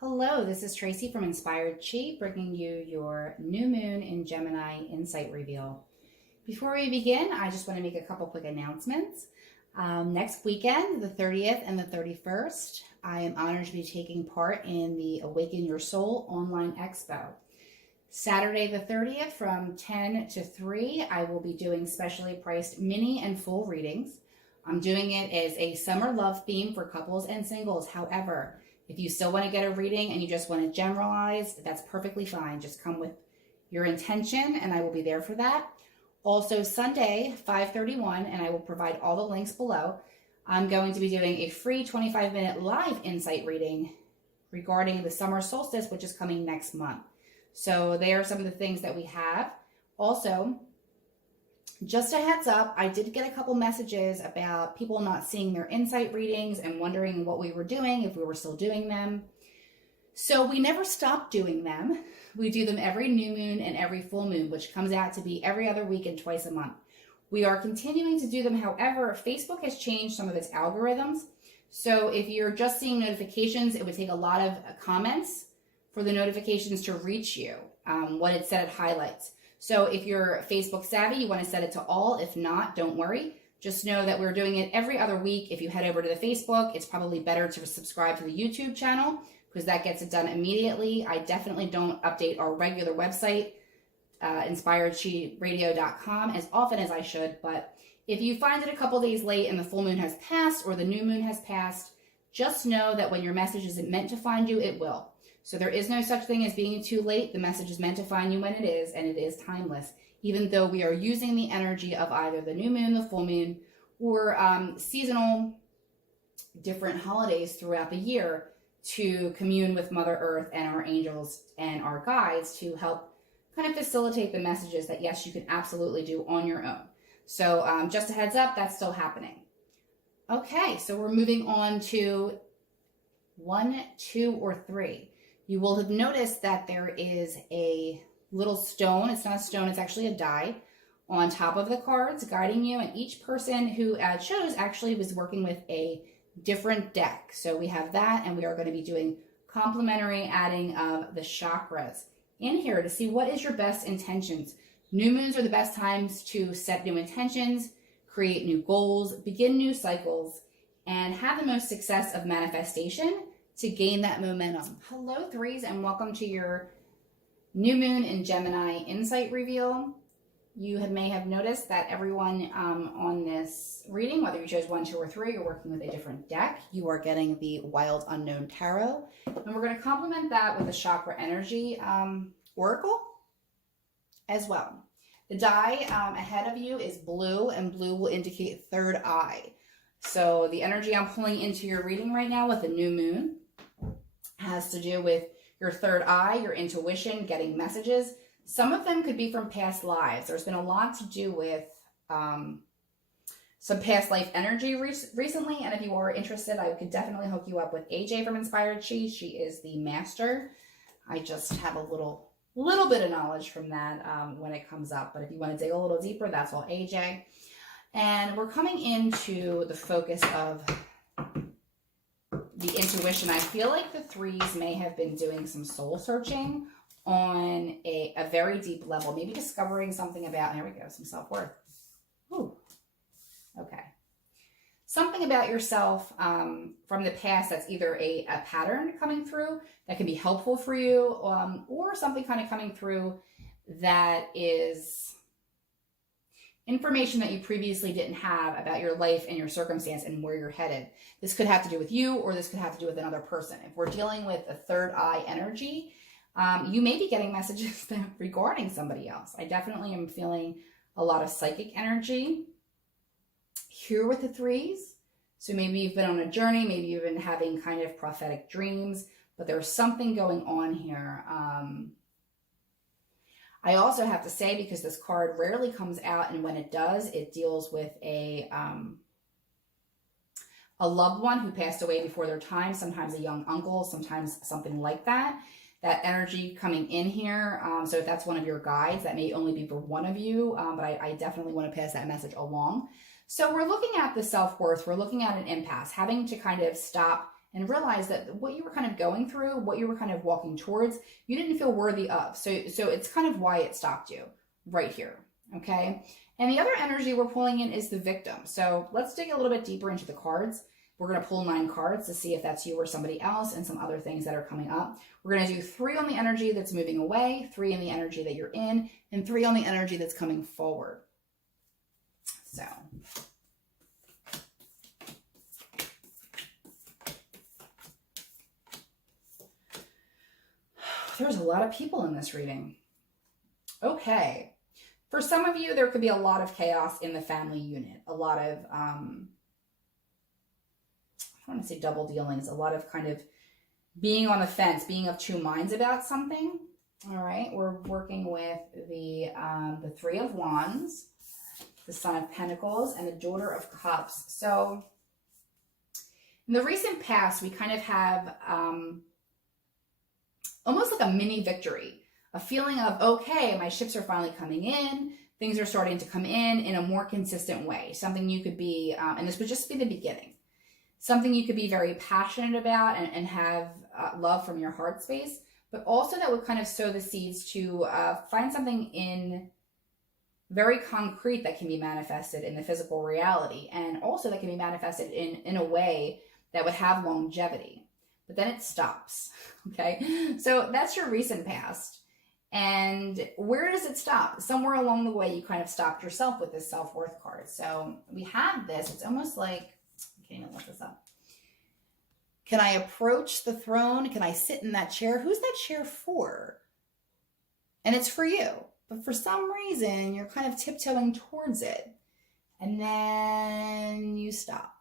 Hello, this is Tracy from Inspired Chi, bringing you your new moon in Gemini insight reveal. Before we begin, I just want to make a couple quick announcements. Next weekend, the 30th and the 31st, I am honored to be taking part in the Awaken Your Soul online expo. Saturday the 30th from 10 to 3, I will be doing specially priced mini and full readings. I'm doing it as a summer love theme for couples and singles. However, if you still want to get a reading and you just want to generalize, that's perfectly fine. Just come with your intention and I will be there for that. Also Sunday, 5:31, and I will provide all the links below. I'm going to be doing a free 25-minute live insight reading regarding the summer solstice, which is coming next month. So they are some of the things that we have. Also, just a heads up, I did get a couple messages about people not seeing their insight readings and wondering what we were doing, if we were still doing them. So we never stopped doing them. We do them every new moon and every full moon, which comes out to be every other week and twice a month. We are continuing to do them. However, Facebook has changed some of its algorithms. So if you're just seeing notifications, it would take a lot of comments for the notifications to reach you. What it said, it highlights. So if you're Facebook savvy, you want to set it to all. If not, don't worry. Just know that we're doing it every other week. If you head over to the Facebook, it's probably better to subscribe to the YouTube channel because that gets it done immediately. I definitely don't update our regular website, inspiredchiradio.com, as often as I should. But if you find it a couple days late and the full moon has passed or the new moon has passed, just know that when your message isn't meant to find you, it will. So there is no such thing as being too late. The message is meant to find you when it is, and it is timeless, even though we are using the energy of either the new moon, the full moon, or seasonal different holidays throughout the year to commune with Mother Earth and our angels and our guides to help kind of facilitate the messages that, yes, you can absolutely do on your own. So just a heads up, that's still happening. Okay, so we're moving on to 1, 2, or 3. You will have noticed that there is a little stone. It's not a stone, it's actually a die on top of the cards guiding you. And each person who chose actually was working with a different deck. So we have that, and we are going to be doing complementary adding of the chakras in here to see what is your best intentions. New moons are the best times to set new intentions, create new goals, begin new cycles, and have the most success of manifestation to gain that momentum. Hello, threes, and welcome to your new moon in Gemini insight reveal. You may have noticed that everyone on this reading, whether you chose 1, 2, or 3, you're working with a different deck. You are getting the Wild Unknown Tarot, and we're going to complement that with the Chakra Energy Oracle as well. The die ahead of you is blue, and blue will indicate third eye. So the energy I'm pulling into your reading right now with the new moon has to do with your third eye, your intuition, getting messages. Some of them could be from past lives. There's been a lot to do with some past life energy recently. And if you are interested, I could definitely hook you up with AJ from Inspired Chi. She is the master. I just have a little bit of knowledge from that when it comes up. But if you want to dig a little deeper, that's all AJ. And we're coming into the focus of the intuition. I feel like the threes may have been doing some soul searching on a very deep level, maybe discovering something about, here we go, some self-worth. Ooh, okay. Something about yourself from the past that's either a pattern coming through that can be helpful for you, or something kind of coming through that is information that you previously didn't have about your life and your circumstance and where you're headed. This could have to do with you, or this could have to do with another person. If we're dealing with a third eye energy, you may be getting messages regarding somebody else. I definitely am feeling a lot of psychic energy here with the threes. So maybe you've been on a journey, maybe you've been having kind of prophetic dreams, but there's something going on here. I also have to say, because this card rarely comes out, and when it does, it deals with a loved one who passed away before their time, sometimes a young uncle, sometimes something like that. That energy coming in here. So if that's one of your guides, that may only be for one of you, but I definitely want to pass that message along. So we're looking at the self-worth. We're looking at an impasse, having to kind of stop and realize that what you were kind of going through, what you were kind of walking towards, you didn't feel worthy of. So it's kind of why it stopped you right here. Okay. And the other energy we're pulling in is the victim. So let's dig a little bit deeper into the cards. We're going to pull 9 cards to see if that's you or somebody else and some other things that are coming up. We're going to do 3 on the energy that's moving away, 3 in the energy that you're in, and 3 on the energy that's coming forward. So there's a lot of people in this reading. Okay. For some of you, there could be a lot of chaos in the family unit. A lot of, I don't want to say double dealings, a lot of kind of being on the fence, being of 2 minds about something. All right. We're working with the 3 of Wands, the Son of Pentacles, and the Daughter of Cups. So in the recent past, we kind of have almost like a mini victory. A feeling of, okay, my ships are finally coming in. Things are starting to come in a more consistent way. Something you could be, and this would just be the beginning. Something you could be very passionate about and have love from your heart space. But also that would kind of sow the seeds to find something in very concrete that can be manifested in the physical reality. And also that can be manifested in a way that would have longevity. But then it stops. Okay. So that's your recent past. And where does it stop? Somewhere along the way, you kind of stopped yourself with this self-worth card. So we have this. It's almost like, I can't even look this up. Can I approach the throne? Can I sit in that chair? Who's that chair for? And it's for you. But for some reason, you're kind of tiptoeing towards it. And then you stop.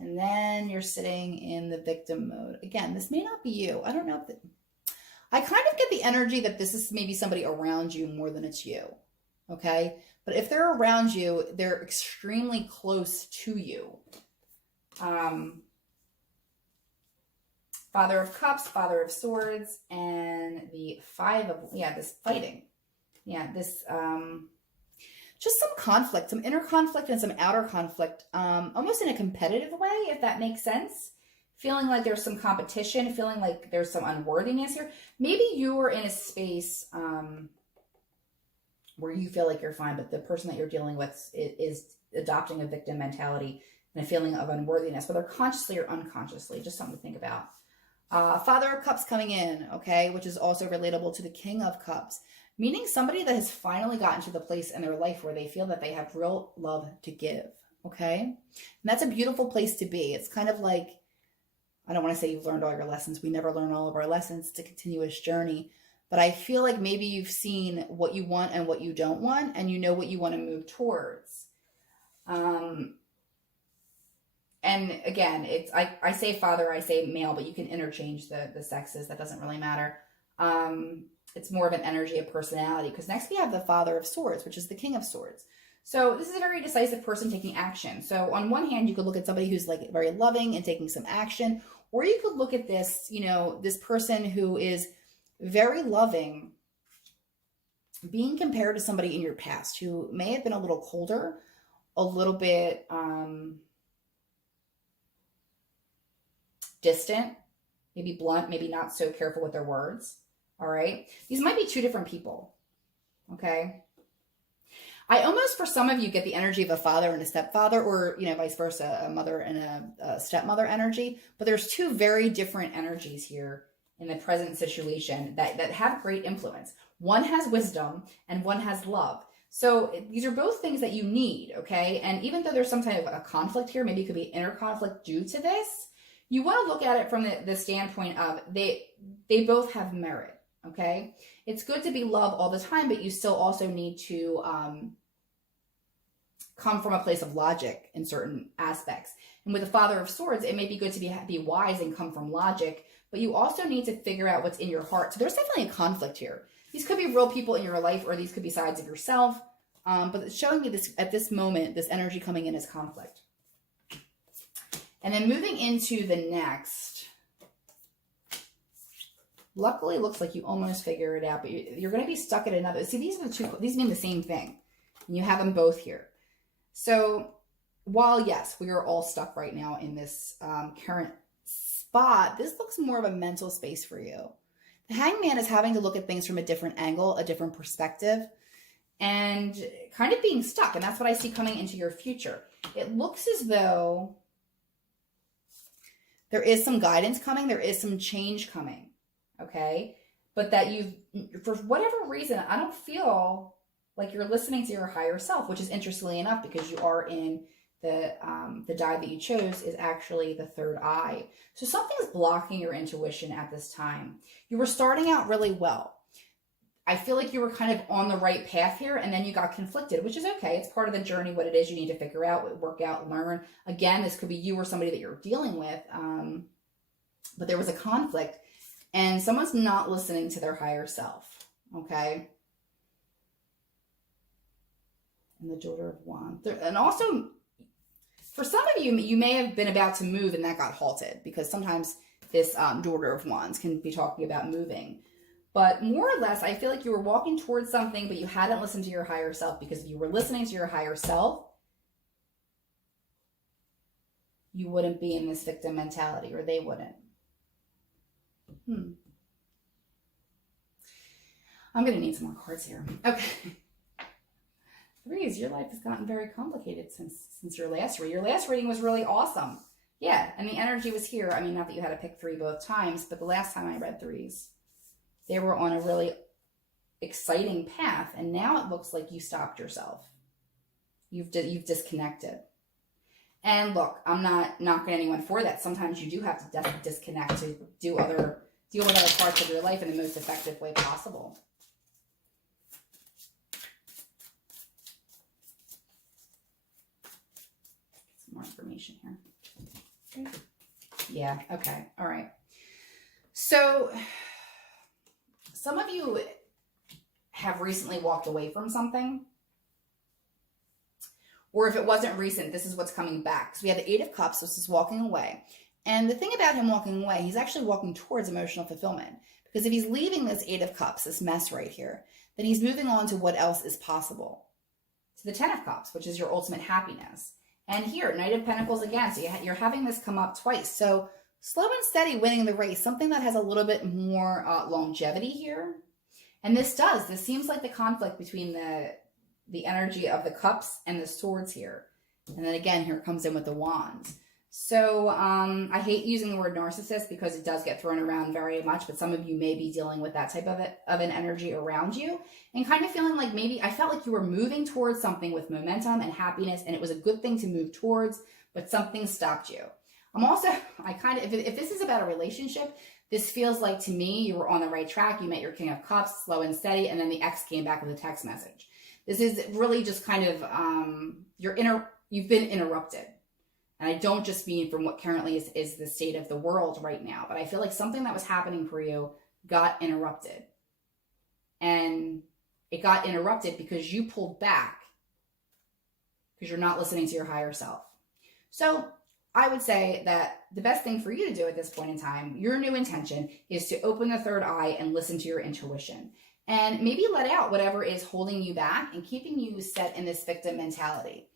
And then you're sitting in the victim mode. Again, this may not be you. I don't know if I kind of get the energy that this is maybe somebody around you more than it's you. Okay? But if they're around you, they're extremely close to you. Father of Cups, Father of Swords, and the 5 of, this fighting. This, just some conflict, some inner conflict and some outer conflict, almost in a competitive way, if that makes sense. Feeling like there's some competition, feeling like there's some unworthiness here. Maybe you are in a space where you feel like you're fine, but the person that you're dealing with is adopting a victim mentality and a feeling of unworthiness, whether consciously or unconsciously. Just something to think about. Father of Cups coming in, okay, which is also relatable to the King of Cups. Meaning somebody that has finally gotten to the place in their life where they feel that they have real love to give, okay? And that's a beautiful place to be. It's kind of like, I don't want to say you've learned all your lessons. We never learn all of our lessons. It's a continuous journey. But I feel like maybe you've seen what you want and what you don't want, and you know what you want to move towards. And again, it's I say father, I say male, but you can interchange the sexes. That doesn't really matter. It's more of an energy of personality, because next we have the Father of Swords, which is the King of Swords. So this is a very decisive person taking action. So on one hand, you could look at somebody who's like very loving and taking some action, or you could look at this, this person who is very loving, being compared to somebody in your past who may have been a little colder, a little bit distant, maybe blunt, maybe not so careful with their words. All right. These might be 2 different people. Okay. I almost, for some of you, get the energy of a father and a stepfather, or, vice versa, a mother and a stepmother energy. But there's 2 very different energies here in the present situation that have great influence. One has wisdom and one has love. So these are both things that you need. Okay. And even though there's some type of a conflict here, maybe it could be inner conflict due to this, you want to look at it from the standpoint of they both have merit. Okay. It's good to be loved all the time, but you still also need to come from a place of logic in certain aspects. And with the Father of Swords, it may be good to be wise and come from logic, but you also need to figure out what's in your heart. So there's definitely a conflict here. These could be real people in your life, or these could be sides of yourself. But it's showing me this at this moment, this energy coming in is conflict. And then moving into the next, luckily, it looks like you almost figure it out, but you're going to be stuck at another. See, these are the 2, these mean the same thing. And you have them both here. So while yes, we are all stuck right now in this current spot, this looks more of a mental space for you. The Hangman is having to look at things from a different angle, a different perspective, and kind of being stuck. And that's what I see coming into your future. It looks as though there is some guidance coming. There is some change coming. Okay. But that for whatever reason, I don't feel like you're listening to your higher self, which is interestingly enough, because you are in the die that you chose is actually the third eye. So something's blocking your intuition at this time. You were starting out really well. I feel like you were kind of on the right path here, and then you got conflicted, which is okay. It's part of the journey, what it is you need to figure out, work out, learn. Again, this could be you or somebody that you're dealing with, but there was a conflict, and someone's not listening to their higher self, okay? And the Daughter of Wands. And also, for some of you, you may have been about to move and that got halted, because sometimes this Daughter of Wands can be talking about moving. But more or less, I feel like you were walking towards something, but you hadn't listened to your higher self, because if you were listening to your higher self, you wouldn't be in this victim mentality, or they wouldn't. I'm going to need some more cards here. Okay. Threes, your life has gotten very complicated since your last reading. Your last reading was really awesome. Yeah, and the energy was here. I mean, not that you had to pick three both times, but the last time I read threes, they were on a really exciting path, and now it looks like you stopped yourself. You've disconnected. And look, I'm not knocking anyone for that. Sometimes you do have to disconnect to deal with other parts of your life in the most effective way possible. Some more information here. Yeah, okay, all right. So some of you have recently walked away from something. Or if it wasn't recent, this is what's coming back. So we have the Eight of Cups, this is walking away. And the thing about him walking away, he's actually walking towards emotional fulfillment. Because if he's leaving this Eight of Cups, this mess right here, then he's moving on to what else is possible. To the Ten of Cups, which is your ultimate happiness. And here, Knight of Pentacles again. So you're having this come up twice. So slow and steady winning the race, something that has a little bit more longevity here. And this seems like the conflict between the energy of the cups and the swords here. And then again, here it comes in with the wands. So I hate using the word narcissist because it does get thrown around very much, but some of you may be dealing with that type of an energy around you and kind of feeling like maybe I felt like you were moving towards something with momentum and happiness, and it was a good thing to move towards, but something stopped you. If this is about a relationship, this feels like to me, you were on the right track. You met your King of Cups, slow and steady, and then the ex came back with a text message. This is really just kind of, you've been interrupted. And I don't just mean from what currently is the state of the world right now, but I feel like something that was happening for you got interrupted. And it got interrupted because you pulled back because you're not listening to your higher self. So I would say that the best thing for you to do at this point in time, your new intention, is to open the third eye and listen to your intuition. And maybe let out whatever is holding you back and keeping you set in this victim mentality.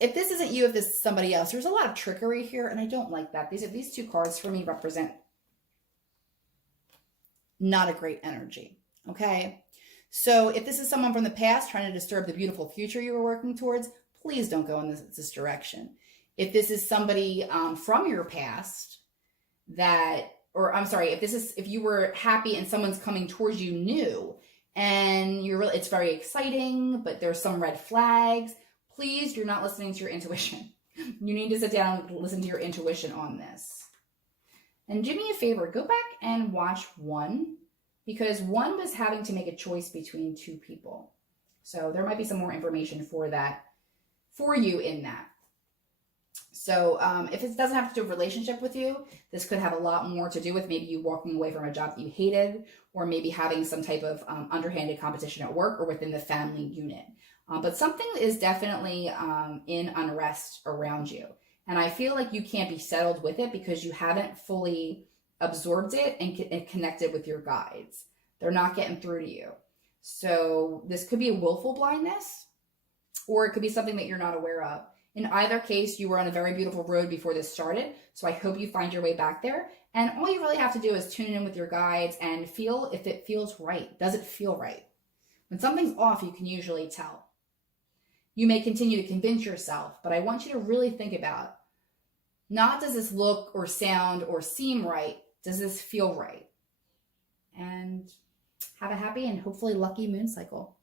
If this isn't you, if this is somebody else, there's a lot of trickery here, and I don't like that. These two cards for me represent not a great energy, okay? So if this is someone from the past trying to disturb the beautiful future you were working towards, please don't go in this direction. If this is somebody from your past if you were happy and someone's coming towards you new and it's very exciting, but there's some red flags, please, you're not listening to your intuition. You need to sit down and listen to your intuition on this. And do me a favor, go back and watch 1, because 1 was having to make a choice between 2 people. So there might be some more information for you in that. So if it doesn't have to do with a relationship with you, this could have a lot more to do with maybe you walking away from a job that you hated, or maybe having some type of underhanded competition at work or within the family unit. But something is definitely in unrest around you. And I feel like you can't be settled with it because you haven't fully absorbed it and connected with your guides. They're not getting through to you. So this could be a willful blindness, or it could be something that you're not aware of. In either case, you were on a very beautiful road before this started, so I hope you find your way back there. And all you really have to do is tune in with your guides and feel if it feels right. Does it feel right? When something's off, you can usually tell. You may continue to convince yourself, but I want you to really think about, not does this look or sound or seem right, does this feel right? And have a happy and hopefully lucky moon cycle.